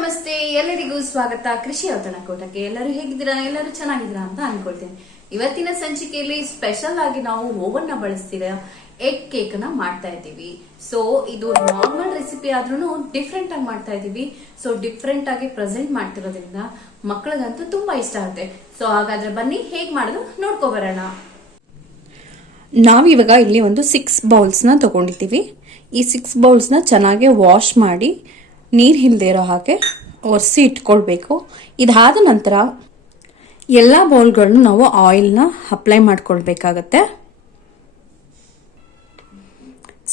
ನಮಸ್ತೆ ಎಲ್ಲರಿಗೂ ಸ್ವಾಗತ ಕೃಷಿ ಔತಣಕೂಟಕ್ಕೆ. ಎಲ್ಲರೂ ಹೇಗಿದ್ದೀರಾ? ಎಲ್ಲರೂ ಚೆನ್ನಾಗಿದ್ದೀರಾ ಅಂತ ಅನ್ಕೊಳ್ತೇನೆ. ಇವತ್ತಿನ ಸಂಚಿಕೆಯಲ್ಲಿ ಸ್ಪೆಷಲ್ ಆಗಿ ನಾವು ಓವನ್ ನ ಬಳಸ್ತಿರೋ ಎಗ್ ಕೇಕ್ ನ ಮಾಡ್ತಾ ಇದ್ದೀವಿ. ಸೊ ಇದು ನಾರ್ಮಲ್ ರೆಸಿಪಿ ಆದ್ರೂ ಡಿಫ್ರೆಂಟ್ ಆಗಿ ಮಾಡ್ತಾ ಇದೀವಿ. ಸೊ ಡಿಫ್ರೆಂಟ್ ಆಗಿ ಪ್ರೆಸೆಂಟ್ ಮಾಡ್ತಿರೋದ್ರಿಂದ ಮಕ್ಕಳಿಗಂತೂ ತುಂಬಾ ಇಷ್ಟ ಆಗುತ್ತೆ. ಸೊ ಹಾಗಾದ್ರೆ ಬನ್ನಿ ಹೇಗ್ ಮಾಡೋದು ನೋಡ್ಕೊಬರೋಣ. ನಾವಿವಾಗ ಇಲ್ಲಿ ಒಂದು 6 ಬೌಲ್ಸ್ ನ ತಗೊಂಡಿದ್ದೀವಿ. ಈ 6 ಬೌಲ್ಸ್ ನ ಚೆನ್ನಾಗಿ ವಾಶ್ ಮಾಡಿ ನೀರು ಹಿಂದೆ ಇರೋ ಹಾಗೆ ಒರೆಸಿ ಇಟ್ಕೊಳ್ಬೇಕು. ಇದಾದ ನಂತರ ಎಲ್ಲ ಬೌಲ್ಗಳನ್ನು ನಾವು ಆಯಿಲ್ನ ಅಪ್ಲೈ ಮಾಡ್ಕೊಳ್ಬೇಕಾಗತ್ತೆ.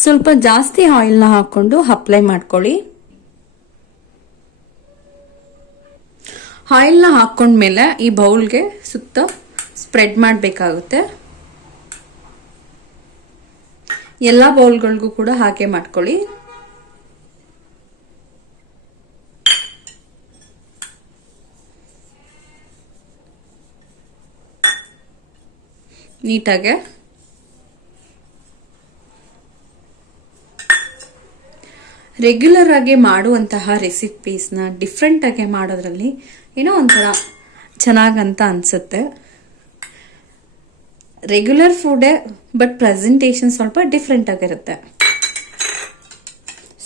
ಸ್ವಲ್ಪ ಜಾಸ್ತಿ ಆಯಿಲ್ನ ಹಾಕೊಂಡು ಅಪ್ಲೈ ಮಾಡ್ಕೊಳ್ಳಿ. ಆಯಿಲ್ನ ಹಾಕೊಂಡ್ಮೇಲೆ ಈ ಬೌಲ್ಗೆ ಸುತ್ತ ಸ್ಪ್ರೆಡ್ ಮಾಡಬೇಕಾಗುತ್ತೆ. ಎಲ್ಲ ಬೌಲ್ಗಳಿಗೂ ಕೂಡ ಹಾಗೆ ಮಾಡ್ಕೊಳ್ಳಿ. ನೀಟಾಗೆ ರೆಗ್ಯುಲರ್ ಆಗಿ ಮಾಡುವಂತಹ ರೆಸಿಪೀಸ್ನ ಡಿಫ್ರೆಂಟ್ ಆಗಿ ಮಾಡೋದ್ರಲ್ಲಿ ಏನೋ ಒಂಥರ ಚೆನ್ನಾಗಂತ ಅನ್ಸುತ್ತೆ. ರೆಗ್ಯುಲರ್ ಫುಡೇ ಬಟ್ ಪ್ರೆಸೆಂಟೇಷನ್ ಸ್ವಲ್ಪ ಡಿಫ್ರೆಂಟ್ ಆಗಿರುತ್ತೆ.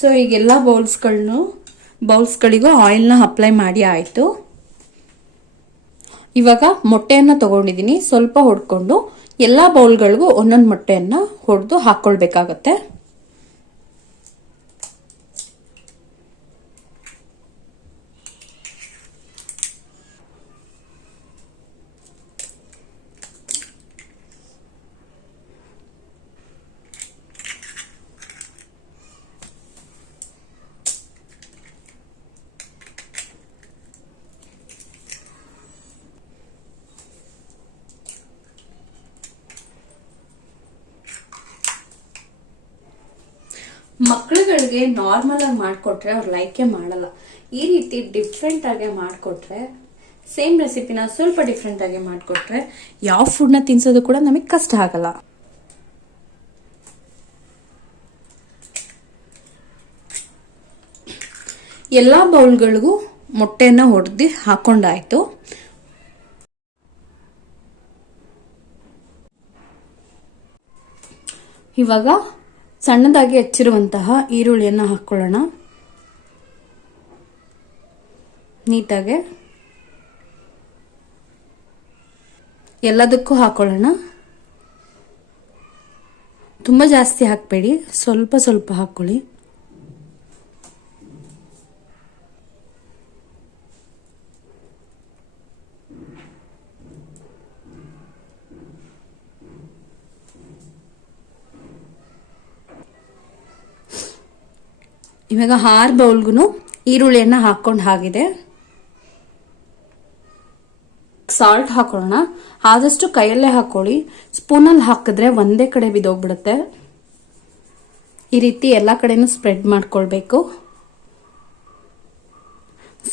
ಸೊ ಈಗೆಲ್ಲ ಬೌಲ್ಸ್ಗಳಿಗೂ ಆಯಿಲ್ನ ಅಪ್ಲೈ ಮಾಡಿ ಆಯಿತು. ಇವಾಗ ಮೊಟ್ಟೆಯನ್ನು ತಗೊಂಡಿದ್ದೀನಿ. ಸ್ವಲ್ಪ ಹೊಡ್ಕೊಂಡು ಎಲ್ಲ ಬೌಲ್ಗಳಿಗೂ ಒಂದೊಂದು ಮೊಟ್ಟೆಯನ್ನ ಹೊಡೆದು ಹಾಕೊಳ್ಬೇಕಾಗತ್ತೆ. ಮಕ್ಕಳುಗಳಿಗೆ ನಾರ್ಮಲ್ ಆಗಿ ಮಾಡಿಕೊಟ್ರೆ ಅವ್ರು ಲೈಕೆ ಮಾಡಲ್ಲ. ಈ ರೀತಿ ಡಿಫ್ರೆಂಟ್ ಆಗಿ ಮಾಡಿಕೊಟ್ರೆ, ಸೇಮ್ ರೆಸಿಪಿನ ಸ್ವಲ್ಪ ಡಿಫ್ರೆಂಟ್ ಆಗಿ ಮಾಡಿಕೊಟ್ರೆ ಯಾವ ಫುಡ್ನ ತಿನ್ಸೋದು ಕೂಡ ನಮಗೆ ಕಷ್ಟ ಆಗಲ್ಲ. ಎಲ್ಲ ಬೌಲ್ಗಳಿಗೂ ಮೊಟ್ಟೆನ ಹೊಡೆದು ಹಾಕೊಂಡಾಯ್ತು. ಇವಾಗ ಸಣ್ಣದಾಗಿ ಹೆಚ್ಚಿರುವಂತಹ ಈರುಳ್ಳಿಯನ್ನು ಹಾಕೊಳ್ಳೋಣ. ನೀಟಾಗೆ ಎಲ್ಲದಕ್ಕೂ ಹಾಕೊಳ್ಳೋಣ. ತುಂಬ ಜಾಸ್ತಿ ಹಾಕಬೇಡಿ, ಸ್ವಲ್ಪ ಸ್ವಲ್ಪ ಹಾಕೊಳ್ಳಿ. ಇವಾಗ 6 ಬೌಲ್ಗೂ ಈರುಳ್ಳಿಯನ್ನ ಹಾಕೊಂಡು ಆಗಿದೆ. ಸಾಲ್ಟ್ ಹಾಕೊಳ್ಳೋಣ. ಆದಷ್ಟು ಕೈಯಲ್ಲೇ ಹಾಕೊಳ್ಳಿ. ಸ್ಪೂನಲ್ಲಿ ಹಾಕಿದ್ರೆ ಒಂದೇ ಕಡೆ ಬಿದ್ದೋಗ್ಬಿಡುತ್ತೆ. ಈ ರೀತಿ ಎಲ್ಲ ಕಡೆನೂ ಸ್ಪ್ರೆಡ್ ಮಾಡ್ಕೊಳ್ಬೇಕು.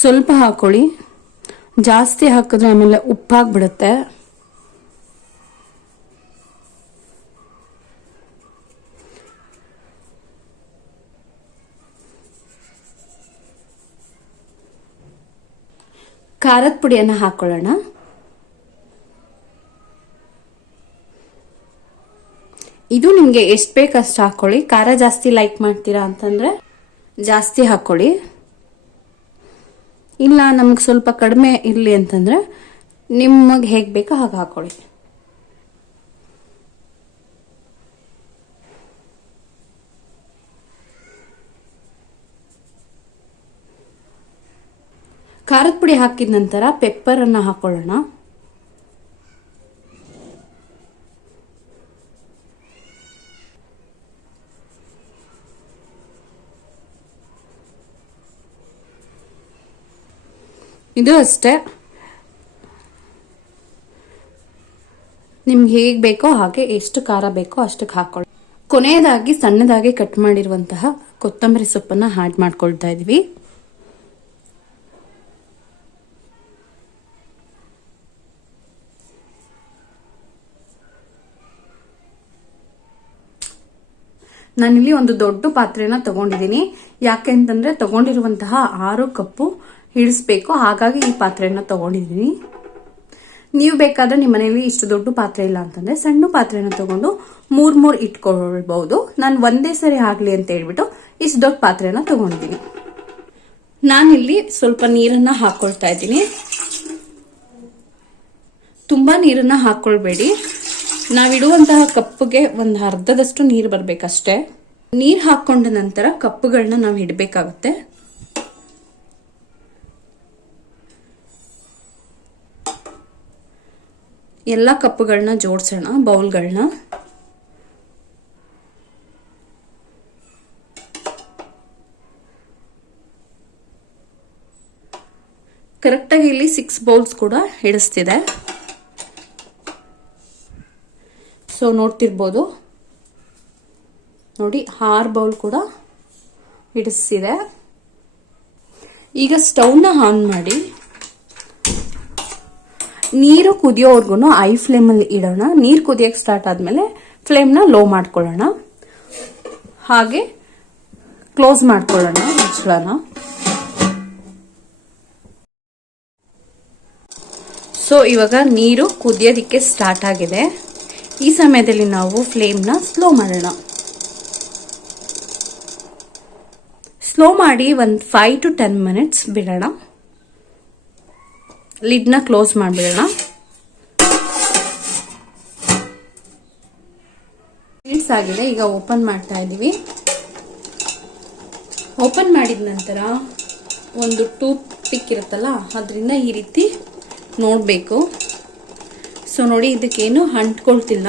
ಸ್ವಲ್ಪ ಹಾಕೊಳ್ಳಿ, ಜಾಸ್ತಿ ಹಾಕಿದ್ರೆ ಆಮೇಲೆ ಉಪ್ಪಾಗ್ಬಿಡುತ್ತೆ. ಖಾರದ ಪುಡಿಯನ್ನು ಹಾಕೊಳ್ಳೋಣ. ಇದು ನಿಮಗೆ ಎಷ್ಟು ಬೇಕಷ್ಟು ಹಾಕೊಳ್ಳಿ. ಖಾರ ಜಾಸ್ತಿ ಲೈಕ್ ಮಾಡ್ತೀರಾ ಅಂತಂದ್ರೆ ಜಾಸ್ತಿ ಹಾಕೊಳ್ಳಿ. ಇಲ್ಲ ನಮ್ಗೆ ಸ್ವಲ್ಪ ಕಡಿಮೆ ಇರಲಿ ಅಂತಂದ್ರೆ ನಿಮಗೆ ಹೇಗೆ ಬೇಕೋ ಹಾಗೆ ಹಾಕೊಳ್ಳಿ. ಖಾರದ ಪುಡಿ ಹಾಕಿದ ನಂತರ ಪೆಪ್ಪರ್ ಅನ್ನ ಹಾಕೊಳ್ಳೋಣ. ಇದು ಅಷ್ಟೇ, ನಿಮ್ಗೆ ಹೇಗೆ ಬೇಕೋ ಹಾಗೆ, ಎಷ್ಟು ಖಾರ ಬೇಕೋ ಅಷ್ಟಕ್ಕೆ ಹಾಕೊಳ್ಳಿ. ಕೊನೆಯದಾಗಿ ಸಣ್ಣದಾಗಿ ಕಟ್ ಮಾಡಿರುವಂತಹ ಕೊತ್ತಂಬರಿ ಸೊಪ್ಪನ್ನ ಆಡ್ ಮಾಡ್ಕೊಳ್ತಾ ಇದೀವಿ. ನಾನಿಲ್ಲಿ ಒಂದು ದೊಡ್ಡ ಪಾತ್ರೆನ ತಗೊಂಡಿದ್ದೀನಿ. ಯಾಕೆ ಅಂತಂದ್ರೆ ತಗೊಂಡಿರುವಂತಹ 6 ಕಪ್ಪು ಇಳಿಸ್ಬೇಕು. ಹಾಗಾಗಿ ಈ ಪಾತ್ರೆನ ತಗೊಂಡಿದ್ದೀನಿ. ನೀವು ಬೇಕಾದ್ರೆ ನಿಮ್ಮ ಮನೆಯಲ್ಲಿ ಇಷ್ಟು ದೊಡ್ಡ ಪಾತ್ರೆ ಇಲ್ಲ ಅಂತಂದ್ರೆ ಸಣ್ಣ ಪಾತ್ರೆನ ತಗೊಂಡು ಮೂರ್ ಇಟ್ಕೊಳ್ಬಹುದು. ನಾನು ಒಂದೇ ಸರಿ ಆಗ್ಲಿ ಅಂತ ಹೇಳ್ಬಿಟ್ಟು ಇಷ್ಟು ದೊಡ್ಡ ಪಾತ್ರೆನ ತಗೊಂಡಿದ್ದೀನಿ. ನಾನಿಲ್ಲಿ ಸ್ವಲ್ಪ ನೀರನ್ನ ಹಾಕೊಳ್ತಾ ಇದ್ದೀನಿ. ತುಂಬಾ ನೀರನ್ನ ಹಾಕೊಳ್ಬೇಡಿ. ನಾವಿಡುವಂತಹ ಕಪ್ಪಿಗೆ ಒಂದು ಅರ್ಧದಷ್ಟು ನೀರು ಬರ್ಬೇಕಷ್ಟೇ. ನೀರ್ ಹಾಕೊಂಡ ನಂತರ ಕಪ್ಪುಗಳನ್ನ ನಾವು ಇಡಬೇಕಾಗುತ್ತೆ. ಎಲ್ಲ ಕಪ್ಪುಗಳನ್ನ ಜೋಡಿಸೋಣ, ಬೌಲ್ಗಳನ್ನ. ಕರೆಕ್ಟಾಗಿ ಇಲ್ಲಿ 6 ಬೌಲ್ಸ್ ಕೂಡ ಹಿಡಿಸ್ತಿದೆ. ಸೊ ನೋಡ್ತಿರ್ಬೋದು ನೋಡಿ, 6 ಬೌಲ್ ಕೂಡ ಹಿಡಿಸಿದೆ. ಈಗ ಸ್ಟವ್ನ ಆನ್ ಮಾಡಿ ನೀರು ಕುದಿಯೋವರೆಗೂ ಐ ಫ್ಲೇಮಲ್ಲಿ ಇಡೋಣ. ನೀರು ಕುದಿಯಕ್ಕೆ ಸ್ಟಾರ್ಟ್ ಆದ್ಮೇಲೆ ಫ್ಲೇಮ್ನ ಲೋ ಮಾಡ್ಕೊಳ್ಳೋಣ. ಹಾಗೆ ಕ್ಲೋಸ್ ಮಾಡ್ಕೊಳ್ಳೋಣ ಮುಚ್ಚಳನ. ಸೊ ಇವಾಗ ನೀರು ಕುದಿಯೋದಿಕ್ಕೆ ಸ್ಟಾರ್ಟ್ ಆಗಿದೆ. ಈ ಸಮಯದಲ್ಲಿ ನಾವು ಫ್ಲೇಮ್ನ ಸ್ಲೋ ಮಾಡೋಣ. ಸ್ಲೋ ಮಾಡಿ ಒಂದು 5 to 10 ಮಿನಿಟ್ಸ್ ಬಿಡೋಣ. ಲಿಡ್ನ ಕ್ಲೋಸ್ ಮಾಡಿಬಿಡೋಣ. ಮಿನಿಟ್ಸ್ ಆಗಿದೆ. ಈಗ ಓಪನ್ ಮಾಡ್ತಾ ಇದ್ದೀವಿ. ಓಪನ್ ಮಾಡಿದ ನಂತರ ಒಂದು ಟೂತ್ ಪಿಕ್ ಇರುತ್ತಲ್ಲ, ಅದರಿಂದ ಈ ರೀತಿ ನೋಡಬೇಕು. ಸೊ ನೋಡಿ, ಇದಕ್ಕೇನು ಅಂಟ್ಕೊಳ್ತಿಲ್ಲ.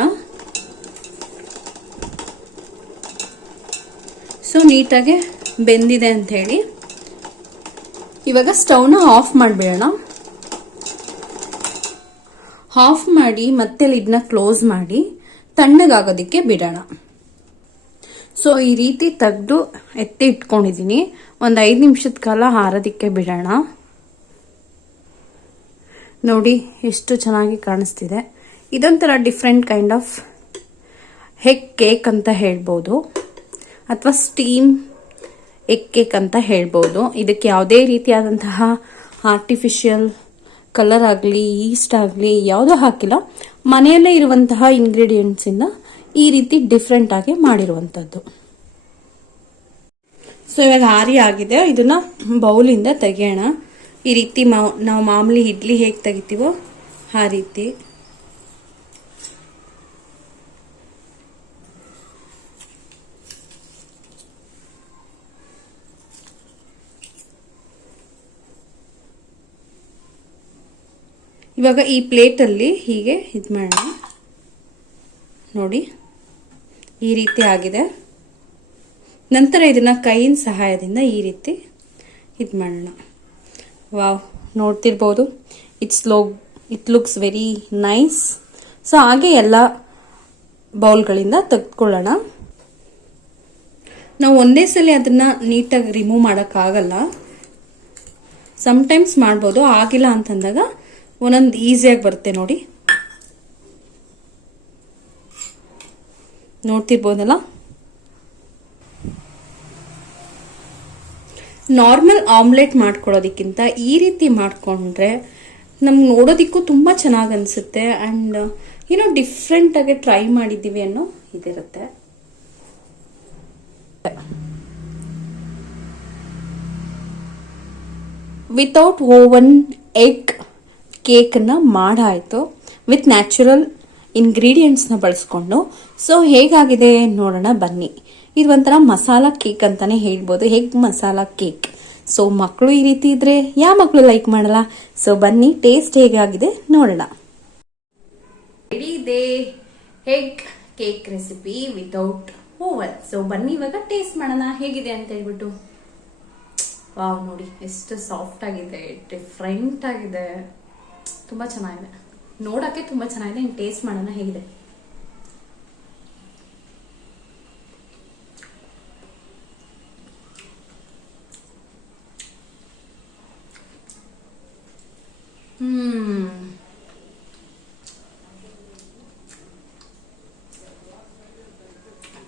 ಸೊ ನೀಟಾಗಿ ಬೆಂದಿದೆ ಅಂತ ಹೇಳಿ ಇವಾಗ ಸ್ಟವ್ನ ಆಫ್ ಮಾಡಿಬಿಡೋಣ. ಆಫ್ ಮಾಡಿ ಮತ್ತೆ ಲಿಡ್ನ ಕ್ಲೋಸ್ ಮಾಡಿ ತಣ್ಣಗಾಗೋದಕ್ಕೆ ಬಿಡೋಣ. ಸೊ ಈ ರೀತಿ ತೆಗೆದು ಎತ್ತಿ ಇಟ್ಕೊಂಡಿದ್ದೀನಿ. ಒಂದು 5 ನಿಮಿಷದ ಕಾಲ ಹಾರೋದಕ್ಕೆ ಬಿಡೋಣ. ನೋಡಿ ಎಷ್ಟು ಚೆನ್ನಾಗಿ ಕಾಣಿಸ್ತಿದೆ. ಇದೊಂಥರ different kind of egg cake ಅಂತ ಹೇಳ್ಬೋದು, ಅಥವಾ ಸ್ಟೀಮ್ ಎಗ್ ಕೇಕ್ ಅಂತ ಹೇಳ್ಬೋದು. ಇದಕ್ಕೆ ಯಾವುದೇ ರೀತಿಯಾದಂತಹ ಆರ್ಟಿಫಿಷಿಯಲ್ ಕಲರ್ ಆಗಲಿ ಈಸ್ಟ್ ಆಗಲಿ ಯಾವುದೂ ಹಾಕಿಲ್ಲ. ಮನೆಯಲ್ಲೇ ಇರುವಂತಹ ಇಂಗ್ರೀಡಿಯೆಂಟ್ಸ್ ಇಂದ ಈ ರೀತಿ ಡಿಫ್ರೆಂಟ್ ಆಗಿ ಮಾಡಿರುವಂಥದ್ದು. ಸೊ ಇವಾಗ ಆರಿ ಆಗಿದೆ. ಇದನ್ನ ಬೌಲಿಂದ ತೆಗೆಯೋಣ. ಈ ರೀತಿ ನಾವು ಮಾಮೂಲಿ ಇಡ್ಲಿ ಹೇಗೆ ತೆಗಿತೀವೋ ಆ ರೀತಿ. ಇವಾಗ ಈ ಪ್ಲೇಟಲ್ಲಿ ಹೀಗೆ ಇದು ಮಾಡೋಣ. ನೋಡಿ ಈ ರೀತಿ ಆಗಿದೆ. ನಂತರ ಇದನ್ನ ಕೈಯಿನ ಸಹಾಯದಿಂದ ಈ ರೀತಿ ಇದು ಮಾಡೋಣ. ವಾವ್, ನೋಡ್ತಿರ್ಬೋದು. It looks very nice. So ಹಾಗೆ ಎಲ್ಲ ಬೌಲ್ಗಳಿಂದ ತೆಗೆದುಕೊಳ್ಳೋಣ. ನಾವು ಒಂದೇ ಸಲ ಅದನ್ನ ನೀಟಾಗಿ ರಿಮೂವ್ ಮಾಡೋಕ್ಕಾಗಲ್ಲ. ಸಮ್ಟೈಮ್ಸ್ ಮಾಡ್ಬೋದು. ಆಗಿಲ್ಲ ಅಂತಂದಾಗ ಒಂದೊಂದು ಈಸಿಯಾಗಿ ಬರುತ್ತೆ. ನೋಡಿ, ನೋಡ್ತಿರ್ಬೋದಲ್ಲ. ನಾರ್ಮಲ್ ಆಮ್ಲೆಟ್ ಮಾಡ್ಕೊಳ್ಳೋದಕ್ಕಿಂತ ಈ ರೀತಿ ಮಾಡ್ಕೊಂಡ್ರೆ ನಮ್ಗೆ ನೋಡೋದಿಕ್ಕೂ ತುಂಬ ಚೆನ್ನಾಗಿ ಅನಿಸುತ್ತೆ. ಆ್ಯಂಡ್ ಏನೋ ಡಿಫ್ರೆಂಟಾಗಿ ಟ್ರೈ ಮಾಡಿದ್ದೀವಿ ಅನ್ನೋ ಇದಿರುತ್ತೆ. ವಿತೌಟ್ ಓವನ್ ಎಗ್ ಕೇಕನ್ನು ಮಾಡಾಯಿತು ವಿತ್ ನ್ಯಾಚುರಲ್ ಇಂಗ್ರೀಡಿಯೆಂಟ್ಸ್ನ ಬಳಸ್ಕೊಂಡು. ಸೊ ಹೇಗಾಗಿದೆ ನೋಡೋಣ ಬನ್ನಿ. ಇದು ಒಂಥರ ಮಸಾಲ ಕೇಕ್ ಅಂತಾನೆ ಹೇಳ್ಬೋದು, ಎಗ್ ಮಸಾಲ ಕೇಕ್. ಸೊ ಮಕ್ಕಳು ಈ ರೀತಿ ಇದ್ರೆ ಯಾವ ಮಕ್ಕಳು ಲೈಕ್ ಮಾಡಲ್ಲ? ಸೊ ಬನ್ನಿ ಟೇಸ್ಟ್ ಹೇಗಾಗಿದೆ ನೋಡೋಣ. ರೆಡಿ ಇದೆ egg cake recipe without oven. So ಬನ್ನಿ ಇವಾಗ ಟೇಸ್ಟ್ ಮಾಡೋಣ ಹೇಗಿದೆ ಅಂತ ಹೇಳ್ಬಿಟ್ಟು. ವಾವ್, ನೋಡಿ ಎಷ್ಟು ಸಾಫ್ಟ್ ಆಗಿದೆ, ಡಿಫ್ರೆಂಟ್ ಆಗಿದೆ, ತುಂಬಾ ಚೆನ್ನಾಗಿದೆ. ನೋಡಕ್ಕೆ ತುಂಬಾ ಚೆನ್ನಾಗಿದೆ. ಇನ್ನು ಟೇಸ್ಟ್ ಮಾಡೋಣ ಹೇಗಿದೆ.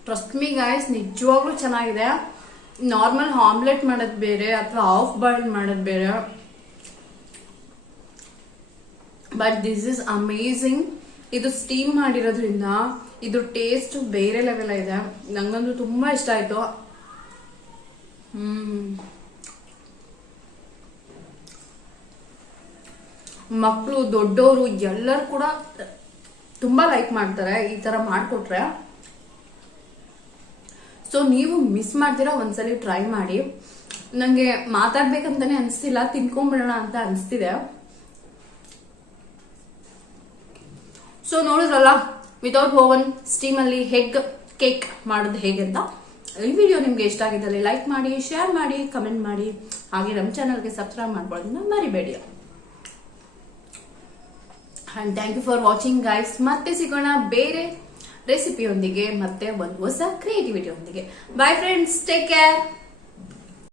ಟ್ರಸ್ಟ್ ಮೀ ಗಾಯ್ಸ್, ನಿಜವಾಗ್ಲೂ ಚೆನ್ನಾಗಿದೆ. ನಾರ್ಮಲ್ ಆಮ್ಲೆಟ್ ಮಾಡೋದು ಬೇರೆ ಅಥವಾ ಹಾಫ್ ಬಾಯ್ಲ್ ಮಾಡೋದು ಬೇರೆ. But this is amazing. ಇದು ಸ್ಟೀಮ್ ಮಾಡಿರೋದ್ರಿಂದ ಇದು ಟೇಸ್ಟ್ ಬೇರೆ ಲೆವೆಲ್ ಇದೆ. ನಂಗಂತೂ ತುಂಬಾ ಇಷ್ಟ ಆಯ್ತು. ಮಕ್ಕಳು ದೊಡ್ಡವರು ಎಲ್ಲರೂ ಕೂಡ ತುಂಬಾ ಲೈಕ್ ಮಾಡ್ತಾರೆ ಈ ತರ ಮಾಡ್ಕೊಟ್ರೆ. ಸೊ ನೀವು ಮಿಸ್ ಮಾಡ್ತೀರಾ, ಒಂದ್ಸಲಿ ಟ್ರೈ ಮಾಡಿ. ನಂಗೆ ಮಾತಾಡ್ಬೇಕಂತಾನೆ ಅನ್ಸ್ತಿಲ್ಲ, ತಿನ್ಕೊಂಡ್ಬಿಡೋಣ ಅಂತ ಅನ್ಸ್ತಿದೆ. ಸೊ ನೋಡಿದ್ರಲ್ಲ, ವಿತೌಟ್ ಓವನ್ ಸ್ಟೀಮ್ ಅಲ್ಲಿ ಎಗ್ ಕೇಕ್ ಮಾಡೋದು ಹೇಗೆ ಅಂತ. ಈ ವಿಡಿಯೋ ನಿಮ್ಗೆ ಇಷ್ಟ ಆಗಿದ್ದಲ್ಲಿ ಲೈಕ್ ಮಾಡಿ, ಶೇರ್ ಮಾಡಿ, ಕಮೆಂಟ್ ಮಾಡಿ, ಹಾಗೆ ನಮ್ಮ ಚಾನಲ್ಗೆ ಸಬ್ಸ್ಕ್ರೈಬ್ ಮಾಡ್ಕೊಳ್ಳೋದನ್ನ ಮರಿಬೇಡಿ. And thank you for watching guys. ಮತ್ತೆ ಸಿಗೋಣ ಬೇರೆ ರೆಸಿಪಿಯೊಂದಿಗೆ, ಮತ್ತೆ ಒಂದು ಹೊಸ ಕ್ರಿಯೇಟಿವಿಟಿ ಒಂದಿಗೆ. Bye friends, take care.